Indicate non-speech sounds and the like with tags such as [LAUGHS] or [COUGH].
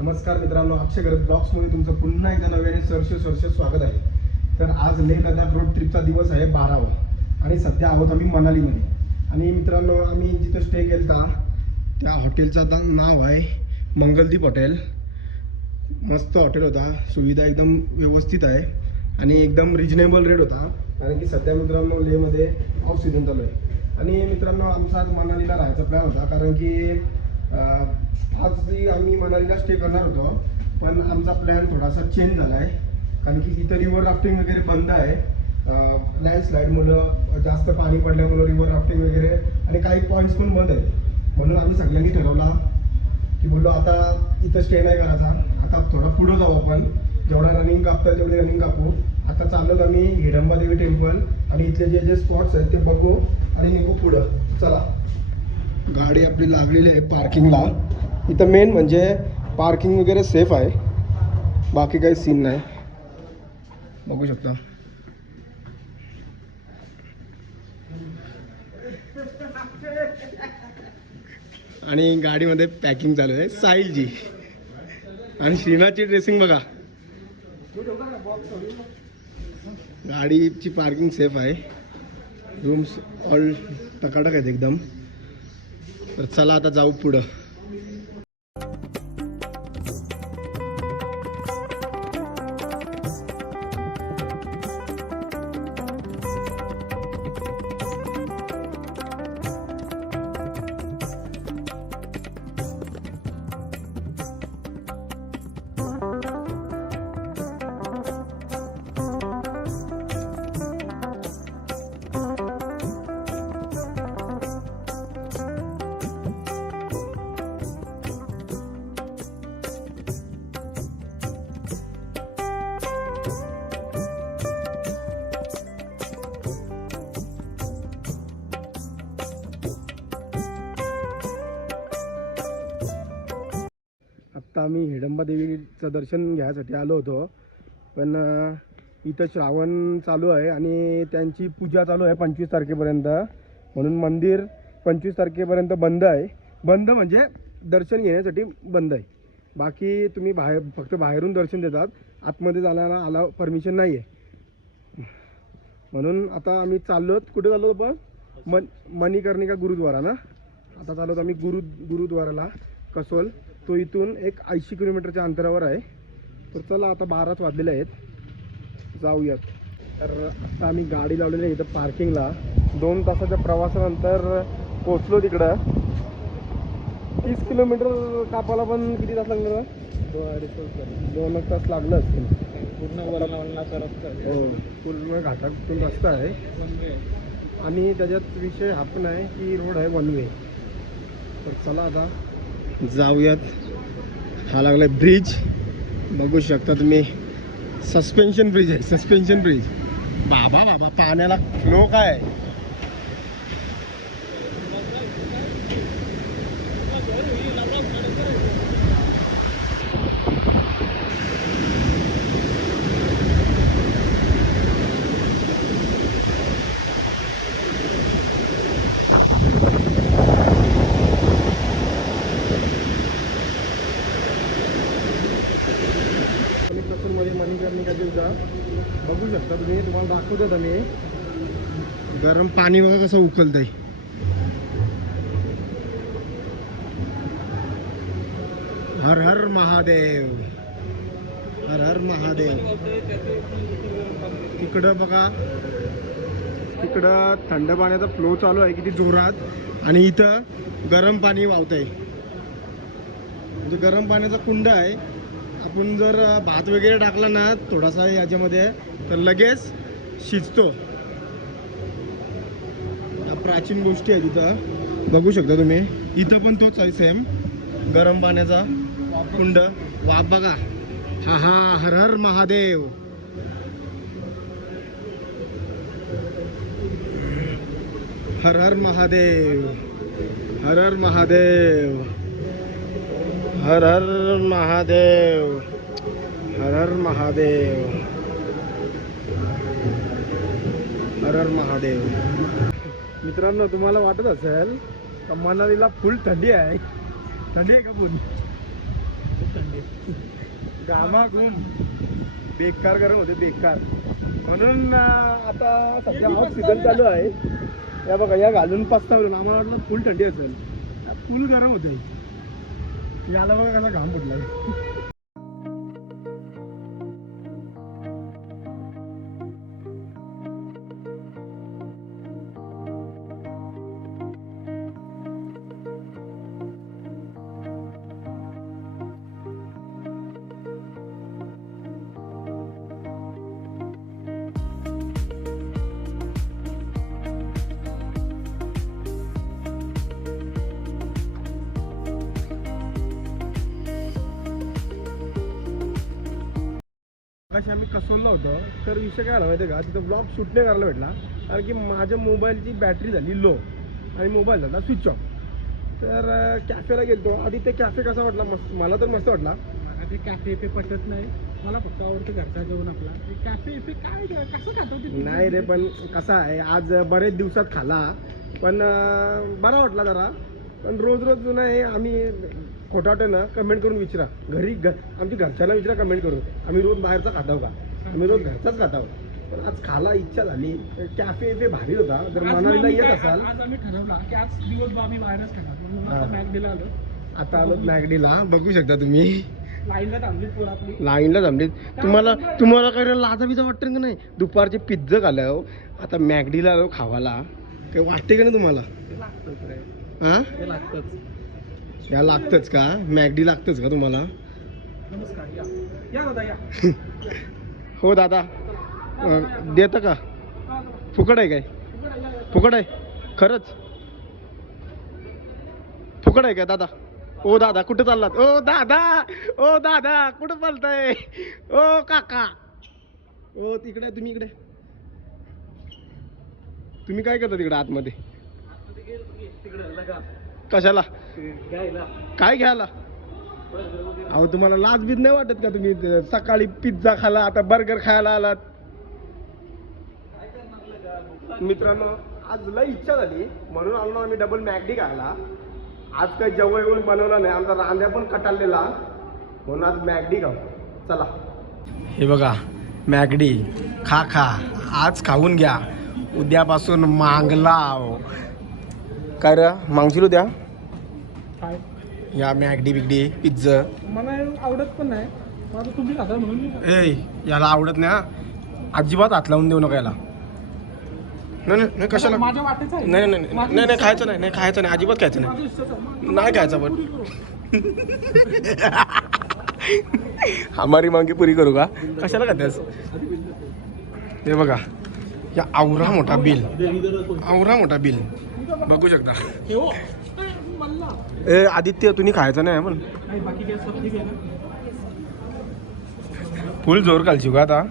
नमस्कार मित्रांनो अक्षय गरज ब्लॉग्समध्ये तुमचं पुन्हा एकदा नव्याने सरसे सरसे स्वागत आहे. तर आज लेह लडाख रोड ट्रिपचा दिवस आहे बारावा. आणि सध्या आहोत आम्ही मनालीमध्ये. आणि मित्रांनो आम्ही जिथं स्टे केलता त्या हॉटेलचं नाव आहे मंगलदीप हॉटेल मस्त हॉटेल होता. सुविधा एकदम व्यवस्थित आहे. आणि एकदम रिजनेबल रेट होता. कारण की सध्या मित्रांनो लेहमध्ये ऑफ सीझन चालू आहे. आणि मित्रांनो आमचा आज मनालीला राहायचा प्लॅन होता. कारण की आजही आम्ही मनालीला स्टे करणार होतो पण आमचा प्लॅन थोडासा चेंज झाला आहे कारण की इथं रिव्हर राफ्टिंग वगैरे बंद आहे. लँडस्लाईडमुळं जास्त पाणी पडल्यामुळं रिव्हर राफ्टिंग वगैरे आणि काही पॉईंट्स पण बंद आहेत. म्हणून आम्ही सगळ्यांनी ठरवला की बोललो आता इथं स्टे नाही करायचा. आता थोडा पुढं जाऊ आपण. जेवढा रनिंग कापता तेवढी रनिंग कापू. आता चाललो आम्ही हिडंबा देवी टेम्पल आणि इथले जे जे स्पॉट्स आहेत ते बघू आणि निघू पुढं. चला. गाडी आपली लागलेली आहे पार्किंगला इथं मेन म्हणजे पार्किंग वगैरे सेफ आहे. बाकी काही सीन नाही. बघू शकता. आणि गाडीमध्ये पॅकिंग चालू आहे. साईलजी आणि श्रीनाथची ड्रेसिंग बघा. गाडीची पार्किंग सेफ आहे. रूम्स ऑल टकाटक आहेत एकदम. तर चला आता जाऊ पुढं. आम्ही हिडंबा देवीचं दर्शन घ्यायसाठी आलो होतो. पण इथं श्रावण चालू आहे आणि त्यांची पूजा चालू आहे पंचवीस तारखेपर्यंत. म्हणून मंदिर पंचवीस तारखेपर्यंत बंद आहे. बंद म्हणजे दर्शन घेण्यासाठी बंद आहे. बाकी तुम्ही बाहेर फक्त बाहेरून दर्शन देतात. आतमध्ये जाण्याला आला परमिशन नाही आहे म्हणून आता आम्ही चाललो कुठे चाललो आपण? मन मणिकर्णिका गुरुद्वारा ना? आता चाललो आम्ही गुरु गुरुद्वाराला कसोल. तो इथून एक ऐंशी किलोमीटरच्या अंतरावर आहे. तर चला आता बाराच वाजलेले आहेत. जाऊयात. तर आता आम्ही गाडी लावलेली आहे इथं पार्किंगला दोन तासाच्या प्रवासानंतर पोचलो तिकडं. तीस किलोमीटर कापायला पण किती तास लागले दोन एक तास लागलं असतील पूर्ण रस्ता. हो पूर्ण घाटातून रस्ता आहे. म्हणजे? आणि त्याच्यात विषय हा पण आहे की रोड आहे वन वे तर चला आता जाऊयात. हा लागलाय ब्रिज बघू शकता तुम्ही. सस्पेन्शन ब्रिज आहे. सस्पेन्शन ब्रिज बाबा बाबा पाण्याला फ्लो काय आहे? मध्ये मणिकर्णिका देवता तर मी तुम्ही तुम्हाला आता मी. गरम पाणी बघा कसं उकलतंय. हर हर महादेव. हर हर महादेव. तिकडं बघा. तिकडं थंड पाण्याचा फ्लो चालू आहे किती जोरात. आणि इथं गरम पाणी वावत आहे म्हणजे गरम पाण्याचा कुंड आहे. आपण जर भात वगैरे टाकला ना थोडासा याच्यामध्ये तर लगेच शिजतो. प्राचीन गोष्टी आहेत तिथं बघू शकता तुम्ही. इथं पण तोच आहे सेम गरम पाण्याचा कुंड. वाप बघा. हा हा हर हर महादेव. हर हर महादेव. हर हर महादेव. हर हर महादेव हर हर महादेव हर हर महादेव. मित्रांनो तुम्हाला वाटत असेल का मनालीला फुल थंडी आहे? थंडी आहे का फुल थंडी. घामाघूम बेकार गरम होते बेकार. म्हणून आता सध्या ऑफ सीझन चालू आहे. या बघा या घालून पस्तावलं आम्हाला वाटलं फुल थंडी असेल. फुल गरम होते. याला बघा कसा घाम फुटलाय. अशी आम्ही कसोलला होतो तर विषय काय झाला माहिती का? तिथं ब्लॉग शूट नाही करायला भेटला कारण की माझ्या मोबाईलची बॅटरी झाली लो आणि मोबाईल झाला स्विच ऑफ तर कॅफेला गेलतो. आधी ते कॅफे कसा वाटला? मस्त मला तर मस्त वाटला. मला ते कॅफे पे पटत नाही. मला फक्त आवडतं घरचा जेवण आपला. कॅफे पे काय कसं खातो नाही रे पण कसा आहे आज बरेच दिवसात खाला. पण बरा वाटला जरा. पण रोज रोज नाही आम्ही खोटा वाटे ना कमेंट करून विचारा. घरी घ आमची घरच्यांना विचारा कमेंट करून. आम्ही रोज बाहेरचा खाताव का? आम्ही रोज घरचाच खाताव पण आज खाला इच्छा झाली. कॅफे पे भारी होता. जर मनालीला येत असाल. आज आम्ही ठरवला की आज दिवसभर आम्ही बाहेरच खाणार. म्हणून हा. आता मॅक दिला आलो. आता आलो मॅगडीला बघू शकता तुम्ही. लाईनला थांबली पोर आपली लाईनला थांबलीत. तुम्हाला तुम्हाला काय लाजा बिजा वाटतं का नाही? दुपारचे पिझ्झा खाल्लं आता मॅगडीला आलो खावाला. काही वाटते का नाही तुम्हाला? ते लागतंच रे हां? ते लागतंच. या लागतंच का? मॅगडी लागतंच का तुम्हाला? [LAUGHS] हो दादा. देतं का? फुकट आहे काय? फुकट आहे? खरंच? फुकट आहे काय दादा? ओ दादा कुठं चाललात? ओ दादा! ओ दादा कुठं चालताय? ओ काका! ओ तिकडे तुम्ही इकडे. तुम्ही काय करता तिकडे आतमध्ये? कशाला? काय घ्यायला? अहो तुम्हाला लाज बीज नाही वाटत का तुम्ही? सकाळी पिझ्झा खाला आता बर्गर खायला आलात. मित्रांनो आज लय इच्छा झाली. म्हणून आलो ना आम्ही डबल मॅगडी खायला. आज काही जेवण येऊन बनवलं नाही. आमचा रांद्या पण कटाळलेला. म्हणून आज मॅगडी खाऊ. चला. हे बघा मॅगडी. खा खा. आज खाऊन घ्या. उद्यापासून मागलाव. काय रे? मागशील उद्या? काय या मॅगडी बिगडी पिझ्झा. मला आवडत पण नाही. तुम्ही खाता म्हणून मी खातो. ए याला आवडत नाही हा. अजिबात हात लावून देऊ नका याला. नाही नाही, नाही कशाला? माझ्या वाटेचं आहे. नाही नाही नाही माझं नाही नाही खायचं नाही नाही खायचं नाही अजिबात खायचं नाही. माझं इच्छाच आहे. नाही खायचं पण. पुरी करू. [LAUGHS] हमारी मांगी पुरी करू का? कशाला खात्यास हे बघा या आवरा मोठा बिल. आवरा मोठा बिल. बघू शकता. हे हो. ए, आदित्य तुम्ही खायचं नाही पण फुल जोर घालची का आता.